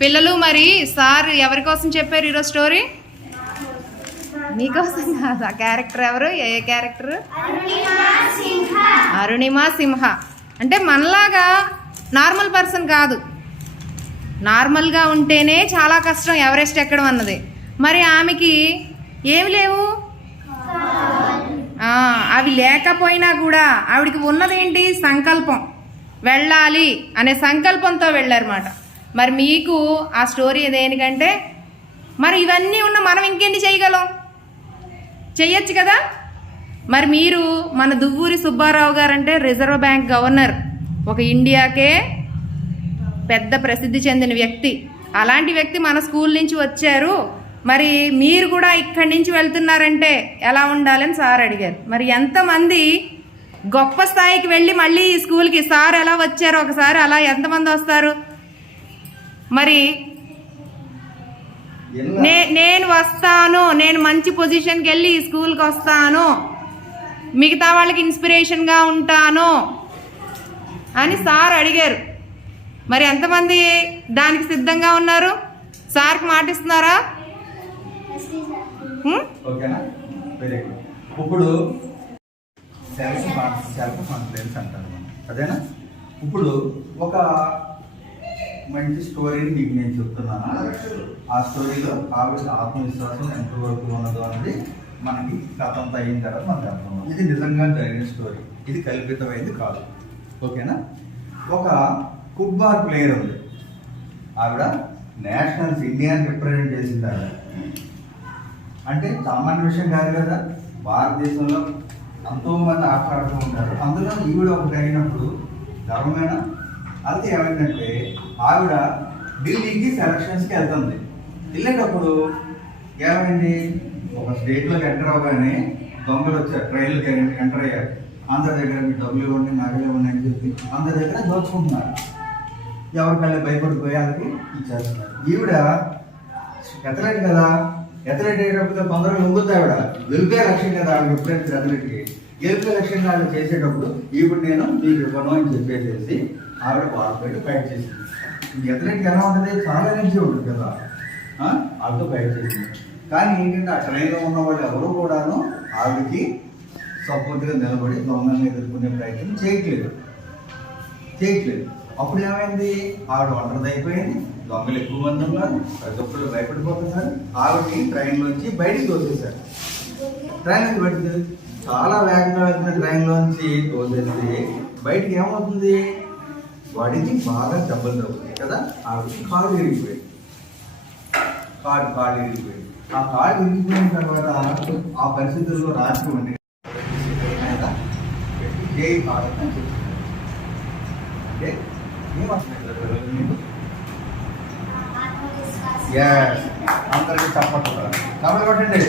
పిల్లలు మరి సార్ ఎవరి కోసం చెప్పారు ఈరోజు స్టోరీ? మీకోసం కాదు. ఆ క్యారెక్టర్ ఎవరు? ఏ క్యారెక్టర్? అరుణిమ సింహ. అంటే మనలాగా నార్మల్ పర్సన్ కాదు. నార్మల్గా ఉంటేనే చాలా కష్టం ఎవరెస్ట్ ఎక్కడం అన్నది. మరి ఆమెకి ఏమి లేవు, అవి లేకపోయినా కూడా ఆవిడికి ఉన్నదేంటి? సంకల్పం. వెళ్ళాలి అనే సంకల్పంతో వెళ్ళారన్నమాట. మరి మీకు ఆ స్టోరీ దేనికంటే, మరి ఇవన్నీ ఉన్న మనం ఇంకేంటి చేయగలం? చెయ్యొచ్చు కదా. మరి మీరు మన Duvvuri Subbarao guarantee reserve bank governor, ఒక ఇండియాకే పెద్ద ప్రసిద్ధి చెందిన వ్యక్తి. అలాంటి వ్యక్తి మన స్కూల్ నుంచి వచ్చారు. మరి మీరు కూడా ఇక్కడి నుంచి వెళ్తున్నారంటే ఎలా ఉండాలని సార్ అడిగారు. మరి ఎంతమంది గొప్ప స్థాయికి వెళ్ళి మళ్ళీ ఈ స్కూల్కి సార్ ఎలా వచ్చారో ఒకసారి అలా ఎంతమంది వస్తారు? మరి నేను వస్తాను, నేను మంచి పొజిషన్కి వెళ్ళి ఈ స్కూల్కి వస్తాను, మిగతా వాళ్ళకి ఇన్స్పిరేషన్గా ఉంటాను అని సార్ అడిగారు. మరి ఎంతమంది దానికి సిద్ధంగా ఉన్నారు? సార్కి మాటిస్తున్నారా? ఇప్పుడు సెల్ఫ్ కాన్ఫిడెన్స్ అంటారు అదేనా. ఇప్పుడు ఒక మంచి స్టోరీని మీకు నేను చెప్తున్నాను. ఆ స్టోరీలో ఆవిడ ఆత్మవిశ్వాసం ఎంతవరకు ఉన్నదో అనేది మనకి కథంతా అయిన తర్వాత మనకు అర్థం. ఇది నిజంగా జరిగిన స్టోరీ, ఇది కల్పితమైంది కాదు. ఓకేనా. ఒక ఫుట్బాల్ ప్లేయర్ ఉంది. ఆవిడ నేషనల్స్ ఇండియాని రిప్రజెంట్ చేసింది. ఆవిడ అంటే సామాన్య విషయం కాదు కదా. భారతదేశంలో ఎంతోమంది ఆటలాడుతూ ఉంటారు, అందులో ఈవిడ ఒకటి అయినప్పుడు గర్వమైన. అయితే ఏమైందంటే ఆవిడ ఢిల్లీకి సెలక్షన్స్కి వెళ్తుంది. వెళ్ళేటప్పుడు ఏమైంది, ఒక స్టేట్లోకి ఎంటర్ అవ్వగానే దొంగలు వచ్చారు, ట్రైన్లోకి ఎంటర్ అయ్యారు. అందరి దగ్గర మీ డబ్బులు ఇవ్వండి, నగలు ఇవ్వండి అని చెప్పి అందరి దగ్గర దోచుకుంటున్నారు. ఎవరికల్లా భయపడిపోయి వాళ్ళకి ఇచ్చేస్తున్నారు. ఈవిడ ఎథ్లెట్ కదా, ఎథ్లెట్ అయ్యేటప్పుడు తొందరగా లొంగుతుంది. ఆవిడ గెలిపే లక్ష్యం కదా. ఆవిడ ఎప్పుడైతే అథ్లెట్కి గెలిపే లక్ష్యంగా ఆవిడ చేసేటప్పుడు ఇప్పుడు నేను మీకు ఇవ్వను అని చెప్పేసి ఆవిడ వాళ్ళతో ఫైట్ చేసింది. ఎథ్లెట్కి ఎలా ఉంటుంది, చాలా ఎనర్జీ ఉంటుంది కదా, వాళ్ళతో ఫైట్ చేసింది. కానీ ఏంటంటే ఆ ట్రైన్లో ఉన్న వాళ్ళు ఎవరు కూడాను ఆవిడకి సపోర్ట్గా నిలబడి దొంగల్ని ఎదుర్కొనే ప్రయత్నం చేయట్లేదు. అప్పుడు ఏమైంది, ఆవిడ ఒంటరిది అయిపోయింది. దొంగలు ఎక్కువ మంది ఉన్నారు, ప్రతి ఒక్కరు భయపడిపోతున్నారు. ఆవిడని ట్రైన్లోంచి బయటికి తోసేశారు. ట్రైన్లోకి పెడితే చాలా వేగంగా వెళ్తున్న ట్రైన్లోంచి తోసేసి బయటికి ఏమవుతుంది, వాడికి బాగా దెబ్బలు తగ్గుతాయి కదా. ఆవిడకి కాలు విరిగిపోయింది. కాలు విరిగిపోయింది. ఆ కాలు విరిగిపోయిన తర్వాత ఆ పరిస్థితుల్లో రాత్రి ఉండి ఏ కాదని చెప్తుంది. అంటే అందరికీ చప్పట్లు కాబట్టి కొట్టండి.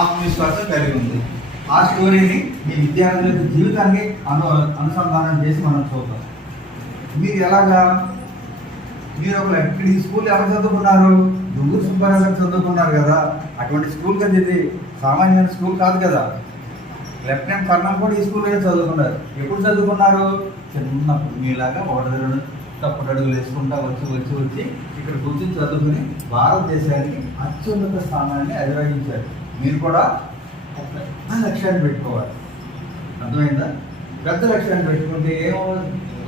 ఆత్మవిశ్వాసం కలిగి ఉంది. ఆ స్టోరీని మీ విద్యార్థుల జీవితానికి అనుసంధానం చేసి మనం చూద్దాం. మీరు ఎలాగా, మీరు ఒక ఇక్కడ ఈ స్కూల్ ఎవరు చదువుకున్నారు? దువ్వూరి సుబ్బారావు గారు చదువుకున్నారు కదా. అటువంటి స్కూల్ కదా ఇది, సామాన్యమైన స్కూల్ కాదు కదా. లెఫ్టినెంట్ కర్నల్ కూడా ఈ స్కూల్లోనే చదువుకున్నారు. ఎప్పుడు చదువుకున్నారు? చిన్నప్పుడు మీలాగా ఒకటి రెండు తప్పుడు అడుగులు వేసుకుంటా వచ్చి ఇక్కడ కూర్చొని చదువుకుని భారతదేశానికి అత్యున్నత స్థానాన్ని అధిరోహించారు. మీరు కూడా ఒక పెద్ద లక్ష్యాన్ని పెట్టుకోవాలి. అర్థమైందా? పెద్ద లక్ష్యాన్ని పెట్టుకుంటే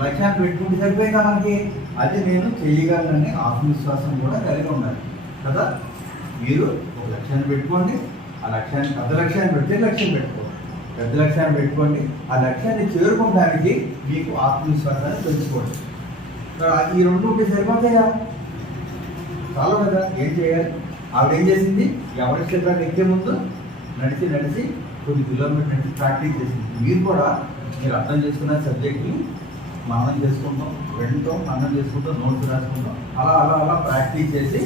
లక్ష్యాన్ని పెట్టుకుంటే సరిపోయిందా మనకి? అది నేను చేయగలనని ఆత్మవిశ్వాసం కూడా కలిగి ఉండాలి కదా. మీరు ఒక లక్ష్యాన్ని పెట్టుకోండి. ఆ లక్ష్యాన్ని పెద్ద లక్ష్యాన్ని పెద్ద లక్ష్యాన్ని పెట్టుకోండి. ఆ లక్ష్యాన్ని చేరుకోవడానికి మీకు ఆత్మవిశ్వాసాన్ని పెంచుకోండి. ఈ రెండు ఉంటే సరిపోతాయా? చాలు కదా. ఏం చేయాలి? ఆవిడ ఏం చేసింది, ఎవరి క్షేత్రాన్ని ఎక్కే ముందు నడిచి కొద్ది కిలోమీటర్ నడిచి ప్రాక్టీస్ చేసింది. మీరు అర్థం చేసుకున్న సబ్జెక్ట్ని మనం చేసుకుంటాం, వింటాం, అర్థం చేసుకుంటాం, నోట్స్ రాసుకుంటాం. అలా ప్రాక్టీస్ చేసి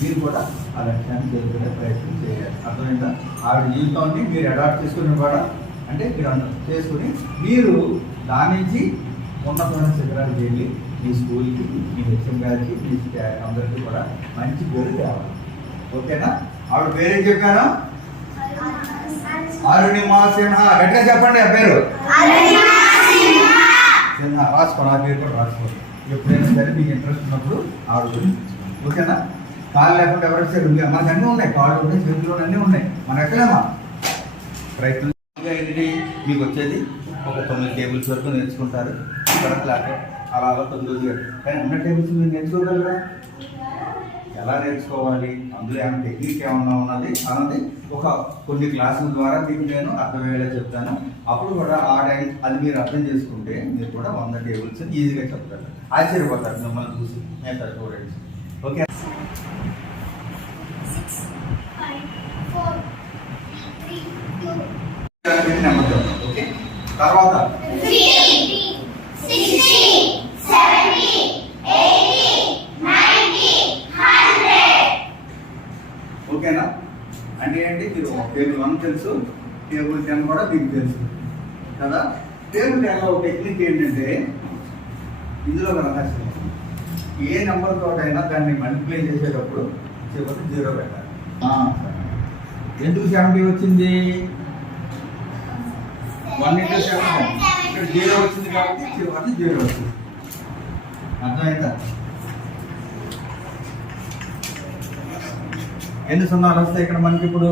మీరు కూడా ఆ లక్ష్యాన్ని చేరుకునే ప్రయత్నం చేయాలి. అర్థమైందా? ఆవిడ జీవితాన్ని మీరు అడాప్ట్ చేసుకుని కూడా అంటే మీరు చేసుకుని మీరు దాని నుంచి ఉన్నతమైన శిఖరాలకు వెళ్ళి మీ స్కూల్కి, మీ హెచ్ఎం గారికి, మీ అందరికీ కూడా మంచి పేరు తేవాలి. ఓకేనా? ఆవిడ పేరేం చెప్పాను? అరుణిమ సిన్హా. గట్టిగా చెప్పండి ఆ పేరు. సిన్హా. రాసుకోండి, ఆ పేరు కూడా రాసుకోండి. ఎప్పుడైనా సరే మీకు ఇంట్రెస్ట్ ఉన్నప్పుడు ఆవిడ గురించి. ఓకేనా? కాళ్ళు లేకుండా ఎవరు వచ్చారు? మనకు అన్నీ ఉన్నాయి, కాళ్ళు ఉన్నాయి, చేతులు అన్నీ ఉన్నాయి. మనం ఎక్కలేమా? ప్రయత్నం ఏంటి మీకు వచ్చేది ఒక 9 టేబుల్స్ వరకు నేర్చుకుంటారు. ఇక్కడ క్లాస్ అలా 9 కానీ ఉన్న టేబుల్స్ మీరు నేర్చుకోగలరా? ఎలా నేర్చుకోవాలి, అందులో ఏమైనా టెక్నిక్ ఏమన్నా ఉన్నది అన్నది ఒక కొన్ని క్లాసుల ద్వారా మీకు నేను అర్థమయ్యేలా చెప్తాను. అప్పుడు కూడా ఆ టైం అది మీరు అర్థం చేసుకుంటే మీరు కూడా 100 టేబుల్స్ ఈజీగా చెప్తారు. ఆశ్చర్యపోతారు మిమ్మల్ని చూసి. నేను స్టూడెంట్స్. ఓకే. 6, 5, 4, 3, 2. నెంబర్ చెప్తాను. ఓకే. తర్వాత 3, 60, 70, 80, 90, 100. ఓకేనా? అంటే ఏంటి, మీరు టేబుల్ 1 తెలుసు, టేబుల్ 10 కూడా మీకు తెలుసు కదా. టేబుల్ 10లో టెక్నిక్ ఏంటంటే ఇందులో ఒక రహస్యం. ఏ నెంబర్ తోటైనా దాన్ని మల్టిప్లై చేసేటప్పుడు చివరి 0 పెట్టాలి. ఎందుకు 70 వచ్చింది? 1 into 7 ఇక్కడ 0 వచ్చింది కాబట్టి చివరి 0 వచ్చింది. అర్థమైందా? ఎన్ని సున్నాలు వస్తాయి ఇక్కడ మనకి ఇప్పుడు?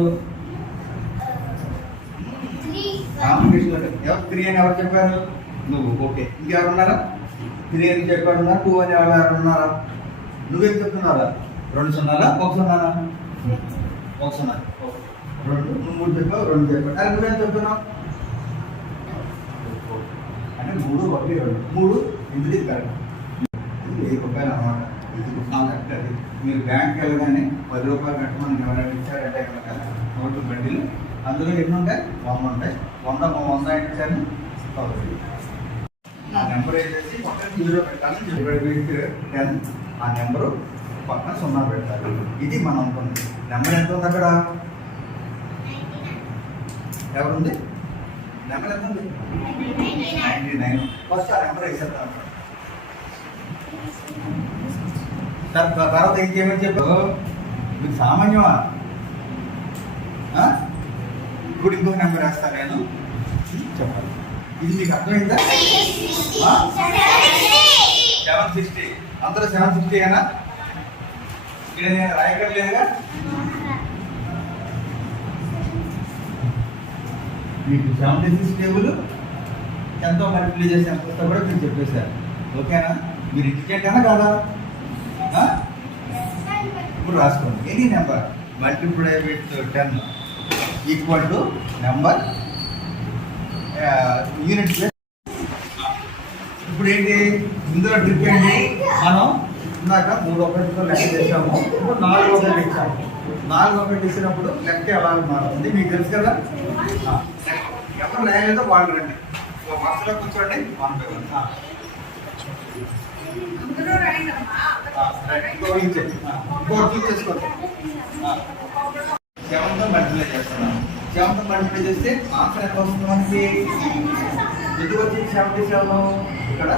3, కాంపిటీషన్ ఎవరు 3 అని ఎవరు చెప్పారు? నువ్వు. ఓకే. ఇంకెవరు ఉన్నారా? 3 అని చెప్పాడు. 2 అని ఎవరు ఉన్నారా? నువ్వేం చెప్తున్నారా? 2 సున్నాలా 1 సున్నాలా? 1 సున్నా. 2 నువ్వు 3 చెప్పావు, 2 చెప్పావు. అది నువ్వేం చెప్తున్నావు? అంటే 3, 1, 2. 3 ఇది కరెక్ట్. ఇది 1000 రూపాయలు అన్నమాట. ఇది కరెక్ట్. అది మీరు బ్యాంక్కి వెళ్ళగానే 10 రూపాయలు కట్టమని ఎవరైనా ఇచ్చారంటే కనుక నోట్లు బండిలు అందులో ఎన్ని ఉంటాయి? 100 ఉంటాయి. 100 ఇచ్చారు 1000. ఆ నెంబర్ వేసేసి పక్కన 0 పెట్టాలి. 10 ఆ నెంబరు పక్కన 0 పెట్టాలి. ఇది మనం అనుకుంది. నెంబర్ ఎంత ఉంది అక్కడ? ఎవరుంది? నెంబర్ ఎంత ఉంది? 99. ఫస్ట్ ఆ నెంబర్ వేసేద్దాం. తర్వాత ఇంకేమని చెప్పావు? మీకు సామాన్యమా? ఇప్పుడు ఇంకొక నెంబర్ వేస్తాను నేను, చెప్పాలి. ఇది మీకు అర్థమైందా? 760. అందరూ 760 అయినా ఇక్కడ నేను రాయక్కర్లేదుగా. మీకు 76 టేబుల్ ఎంతో మల్టిప్లై చేసి ఎంత వస్తా కూడా మీరు చెప్పేశారు. ఓకేనా? మీరు ఇంటికెట్ అయినా కాదా? ఇప్పుడు రాసుకోండి. Any number multiply with 10 equal to number unit place. ఇప్పుడు ఏంటి ఇందులో ట్రిక్ ఏంటి? మనం ఇందాక 3 ఒకటితో లెక్క చేసాము. ఇప్పుడు 4 ఒకటి ఇచ్చాము. 4 ఒకటి ఇచ్చినప్పుడు లెక్క ఎలా మారుతుంది మీకు తెలుసు కదా. ఎవరు రాయలేదో వాళ్ళు రండి. వరుసలో కూర్చోండి. 1 by 1. చూసేసుకోండి. 7తో మల్టిప్లై చేస్తున్నాం. 7తో మల్టిప్లై చేస్తే ఆన్సర్ ఎంత వస్తుంది మనకి? ఎందుకు వచ్చింది 77? ఇక్కడ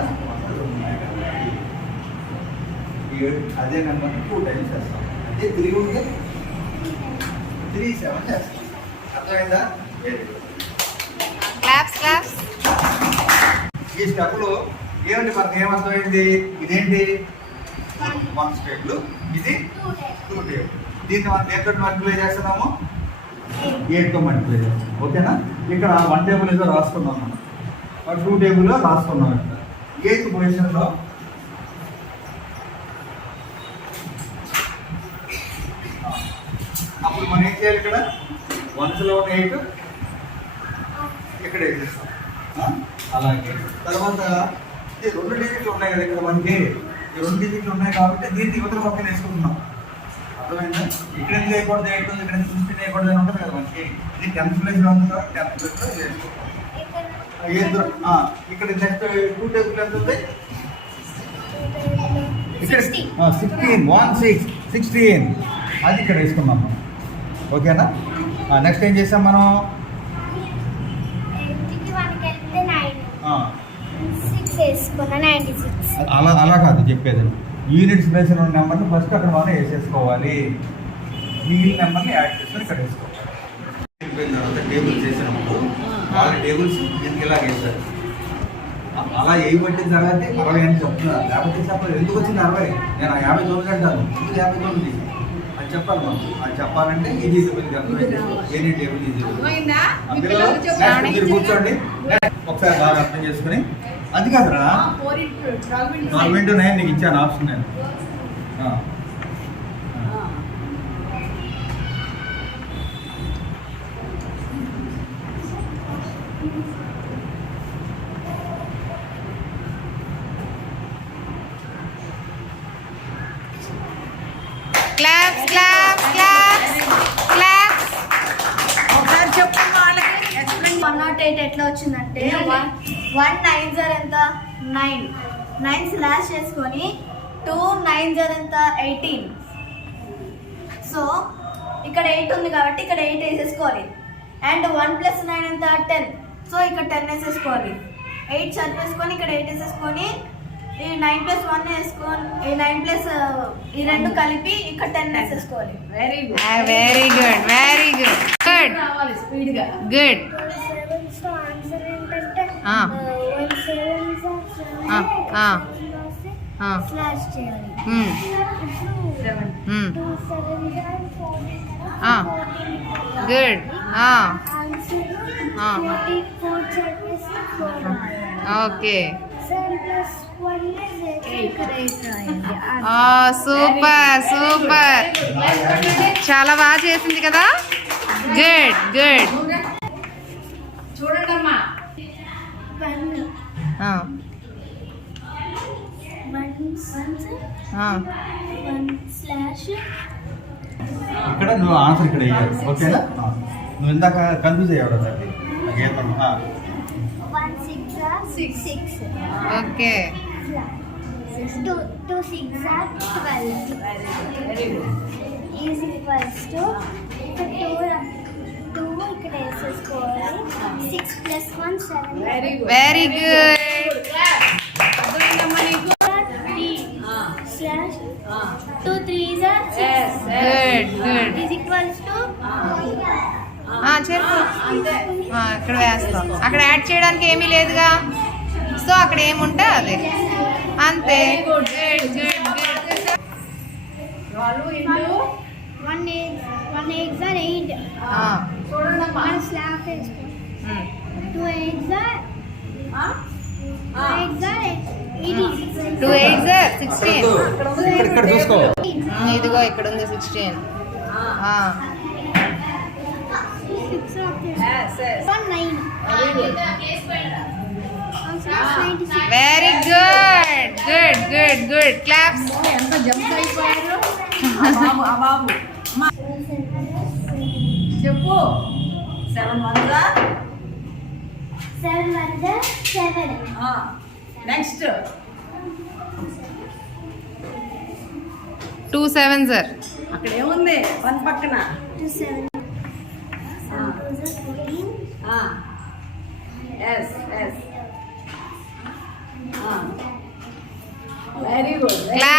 అదే నెంబర్ 2 టైమ్స్ చేస్తాం. అంటే 3 ఉంటే 3 7 చేస్తాం. అర్థమైందా? ఈ స్టెప్లో ఏమంటే మనకి ఏమర్థమైంది? ఇదేంటి 1 స్టెప్లు, ఇది 2 టేబుల్. దీన్ని మనం దేంతో మల్టిప్లై చేస్తున్నాము? 8తో మల్టిప్లై చేస్తాం. ఓకేనా? ఇక్కడ 1 టేబుల్ ఏదో రాసుకున్నాం మనం, 2 టేబుల్లో రాసుకున్నాం. ఇక్కడ 8th పొజిషన్లో అప్పుడు మనం ఏం చేయాలి? ఇక్కడ 1లో ఉన్న 8 ఇక్కడ వేసేస్తాం. అలాగే తర్వాత ఈ 2 డిజిట్లు ఉన్నాయి కదా ఇక్కడ మనకి. ఈ 2 డిజిట్లు ఉన్నాయి కాబట్టి దీన్ని యువతల పక్కన వేసుకుంటున్నాం. అర్థమైందా? ఇక్కడ ఎందుకు వేయకూడదు? 8 ఉంది, ఇక్కడ 16 వేయకూడదు అని ఉంటుంది కదా మనకి. ఇది 10th ప్లేస్లో ఉంది కాబట్టి 10th ప్లేస్లో వేసుకోవాలి. ఇక్కడ నెక్స్ట్ 2 టేబుల్ ఎంత ఉంది? ఇక్కడ 16 అది ఇక్కడ వేసుకున్నాం మనం. ఓకేనా? నెక్స్ట్ ఏం చేసాం మనం? 96 కాదు చెప్పేది. యూనిట్స్ ప్లేస్ ఉన్న నెంబర్ని ఫస్ట్ అక్కడ మనం వేసేసుకోవాలి. మిగిలిన నెంబర్ని యాడ్ చేసుకొని ఇక్కడ వేసుకోవాలి. తర్వాత టేబుల్స్ చేసినప్పుడు వాళ్ళ టేబుల్స్ దీనికి ఇలా వేస్తారు. అలా వేయబట్టిన తర్వాత 60 అని చెప్తున్నారు. లేకపోతే చెప్పాలి ఎందుకు వచ్చింది 60, నేను 59 అంటాను, ఎందుకు 59 అని చెప్పాలి మనం. అది చెప్పాలంటే ఈజీ పిల్లలకి అర్థమైతే ఏనీ టేబుల్ ఈజీ. పిల్లలు next మీరు కూర్చోండి. ఒకసారి బాగా అర్థం చేసుకుని, అది కాదురా 12 into 9 నీకు ఇచ్చాను ఆప్షన్ నేను. Claps claps claps claps. ఒకసారి చెప్పు వాళ్ళకి ఎక్స్ప్లెయిన్. 108 ఎట్లా వచ్చిందంటే 1 9 ఎంత 9 9 స్లాష్ చేసుకొని 2 9 ఎంత 18. సో ఇక్కడ 8 ఉంది కాబట్టి ఇక్కడ 8 వేసేసుకోవాలి. అండ్ 1 + 9 ఎంత 10. సో ఇక్కడ 10 వేసేసుకోవాలి. 8 చదివేసుకొని ఇక్కడ 8 వేసేసుకొని ఈ 9 + 1 వేసుకొని ఈ 9 ప్లస్ ఈ రెండు కలిపి ఇక్కడ 10 వేసేసుకోవాలి. Very good. Very good very good good రావాలి స్పీడ్ గా. గుడ్. సో ఆన్సర్ ఏంటంటే ఆ. 1 ఆ. స్లాష్ చేయాలి. 7. 2 7 ఆ. గుడ్. ఆన్సర్ ఆ. 44 చెప్పేసి 4. ఓకే. 7 + 1 is 8. సూపర్ సూపర్, చాలా బాగా చేసింది కదా. Good good. చూడండి అమ్మా. 1 స్లాష్ ఇక్కడ నువ్వు ఆన్సర్ ఇక్కడ వేయాలి. ఓకేనా? నువ్వు ఇందాక కన్ఫ్యూజ్ అయ్యావు దాన్ని గీతం. 1 6 6 okay. 2 6 12 very good. Is equals to ఇక్కడ 2 ఇక్కడ వేసేసుకోవాలి. 6 + 1 7. Very good. Very good. అర్థమైందమ్మా నీకు? 3 ఆ. స్లాష్ ఆ. 2 3s are 6. Yes, yes. Good good. Is equals to చెప్పు. అంతే. ఇక్కడ వేస్తాం, అక్కడ యాడ్ చేయడానికి ఏమీ లేదుగా. సో అక్కడ ఏముంటే అదే అంతే. Good good good. 12 into 1 8s are 8. చూడండి అమ్మా. 1 స్లాష్ వేసుకోవాలి. 2 8s are 18. 2 8s are 16. ఇక్కడ చూసుకో. ఇదిగో ఇక్కడ ఉంది 16. 6 Yes, yes. 1 9. Very good. 1 slash 96. Very good good good good. Claps. ఎంత జంప్ అయిపోయారు ఆ బాబు. అమ్మా చెప్పు. 7 1s are 7 1s are 7. Next 2 7s are. అక్కడ ఏముంది 1 పక్కన? 2 7. 7 2s are 14. Yes yes. Very good. Clap.